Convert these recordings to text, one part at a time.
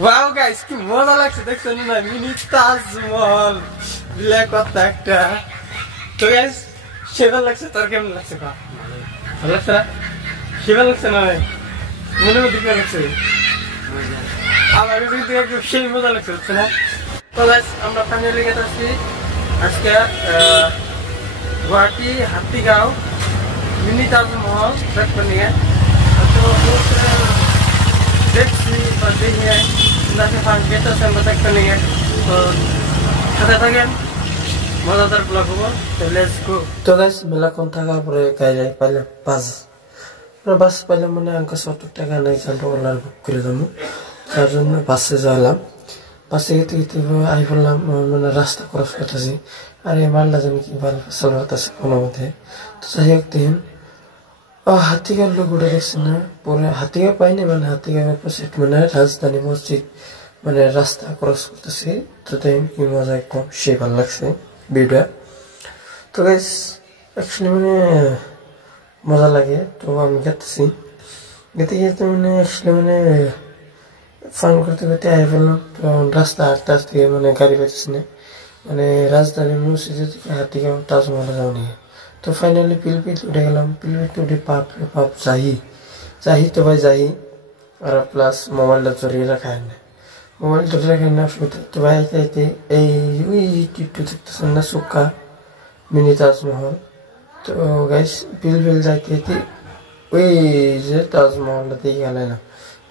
wow guys কি মজা লাগছে দেখছেন না মিনি তাজমহল ব্ল্যাক কথা একটা তো গাইস সেটা লাগছে তোর কেমন লাগছে কা ভালো লাগছে সেটা লাগছে না মনে মধ্যে কি লাগছে আমার কিন্তু একটু সেই মজা লাগছে হচ্ছে না তো গাইস আমরা ফাইনালি গেছি আজকে গুয়াহাটি হাতিগাঁও মিনি তাজমহল দেখতে নিয়ে তো দেখছি বা দেখে গেতেছে আমরা দেখতে নিয়ে তো সাথে থাকেন মজাদার ব্লগ হবো লেটস গো তো গাইস মেলাক্ষণ থাকার পরে গাড়ি পাইলাম বাস পাইলাম মানে আমাকে 70 টাকা নেই অনলাইন বুক করে দেবো তার জন্য বাসে যাইলাম বাসে গেতে গেতে আই বললাম মানে রাস্তা ক্রস করতেছি আর এই মালটা জানি কি ভালো ফসল হতেছে কোনো মধ্যে তো যাই হোক দিন হাতিগাঁর লোক উঠে দেখছি না পরে হাতিগাঁ পাইনি মানে হাতিগাঁ অপোজিট মানে রাজধানী মসজিদ মানে রাস্তা ক্রস করতেছি তো দেখেন কি মজা একদম সেই ভালো লাগছে ভিডিও তো গাইস অ্যাকচুয়ালি মানে মজা লাগে তো আমি গেতেছি গেতে গেতে মানে অ্যাকচুয়ালি মানে ফান করতে করতে আই ফেললাম তো রাস্তা আস্তে আস্তে মানে গাড়ি পাইতেছি না মানে রাজধানী মসজিদের থেকে হাতিগাঁও তাজমহলে যাওয়া নিয়ে তো ফাইনালি পিলপিল উঠে গেলাম পিলপিল উঠে পাপ যাহি তো ভাই যাহি আর প্লাস মোবাইলটা জড়িয়ে রাখা না মোবাইল ধরে রাখেন না তো ভাই যাইতে এই ওই টিপটু দেখতেছেন না সুক্কা মিনি তাজমহল তো গাইস পিলপিল যাইতে ওই যে তাজমহলটা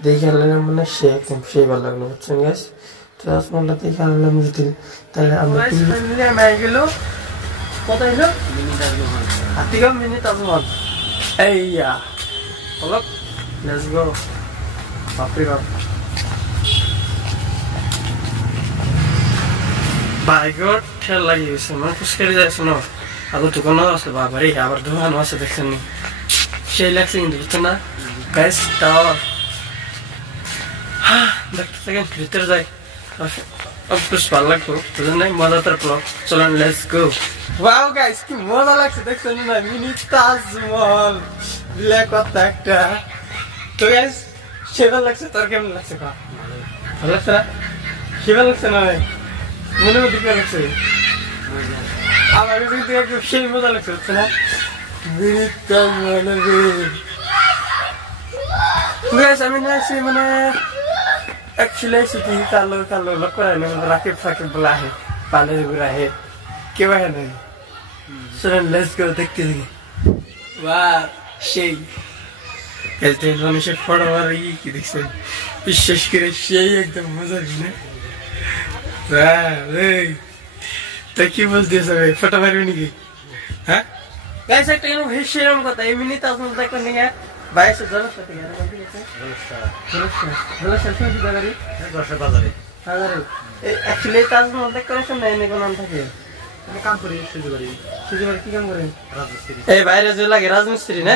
দেখে গেলাম মানে সে একদম সেই ভালো লাগলো বুঝছেন গাইস তো তাজমহলটা দেখে গেলাম যদি তাহলে আমরা গেল কোথায় এলো মিনি তাজমহল হাতিগাঁও মিনি তাজমহল এইয়া অলপ লেটস গো বাপরে বাপ বাইকত ঠেল লাগি গেছে মানে খোজকাঢ়ি যাইছে ন আগত দোকানও আছে বাবারে আবার দোকানও আছে দেখছেন নি সেই লাগছে কিন্তু বুঝছেন না গাইস তাও দেখতে থাকেন ভিতরে যাই অফকোর্স ভালো লাগতো বুঝলেন নাই মজাদার ব্লগ চলেন লেটস গো ওয়াও গাইস কি মজা লাগছে দেখছেন না মিনি তাজমহল ব্ল্যাক কথা একটা তো গাইস সেটা লাগছে তোর কেমন লাগছে কা ভালো লাগছে সেটা লাগছে না মনে মধ্যে কি লাগছে আমার কিন্তু একটু সেই মজা লাগছে হচ্ছে না মিনি তাজমহল গাইস আমি না মানে एक्चुअली सिटी कालो लोग को रहने में राकेट बोला है पाले बुरा है क्यों है नहीं सुन लेट्स गो देखते हैं वाह शेई कहते हैं लोग निश्चित फोड़ वाली की दिखते हैं विशेष कर शेई एकदम मजा है वाह वे तो क्यों बोलते हैं सब फोटो वाली नहीं की हाँ कैसे टेनो हिस्से में को ताई मिनी ताज़ में तक नहीं है भाई से जरूरत पड़ती है जरूरत सेल्फी की जगह दर्शक बाजारे एक्चुअली ताजमहल डेकोरेशन नहीं को नाम था क्या मैं काम करी सुजुबारी की काम करे राजमिस्त्री ए भाई रे जो लगे राजमिस्त्री ना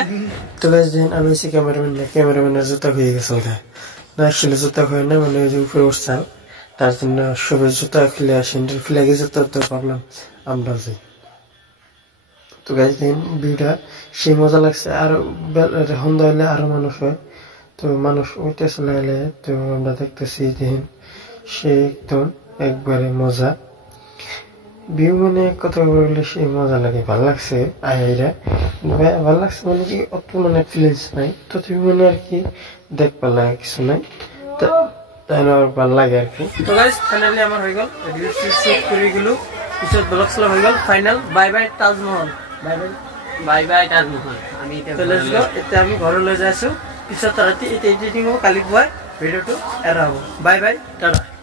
तो बस दिन अब इसी कैमरामैन जूता খুয়ে গেছে না एक्चुअली জুতা খুয়ে না মানে যে উপরে উঠছাল তার জন্য সবে জুতা খুলে আসেন খুলে গেছে তো প্রবলেম আমরা যাই তো গাইস দেন ভিডিওটা সেই মজা লাগছে আর সন্ধ্যা হলে আরো মানুষ হয় তো মানুষ উঠতে চলে এলে তো আমরা দেখতেছি দেখেন সে একদম একবারে মজা ভিউ মানে কথা বললে সেই মজা লাগে ভালো লাগছে আইরা ভালো লাগছে মানে কি অত মানে ফিলিংস নাই তো তুমি মানে আর কি দেখবা লাগে কিছু নাই তাই আর ভালো লাগে আর কি তো গাইস ফাইনালি আমার হয়ে গেল ভিডিও শেষ করে গেল পিছত ব্লগ চলা হয়ে গেল final bye bye Taj Mahal bye bye Taj Mahal আমি এটা আমি ঘৰলৈ যাইছো পিছত ৰাতি এটা এডিটিং হ'ব কালি পুৱা ভিডিঅ'টো এৰা হ'ব বাই বাই টাটা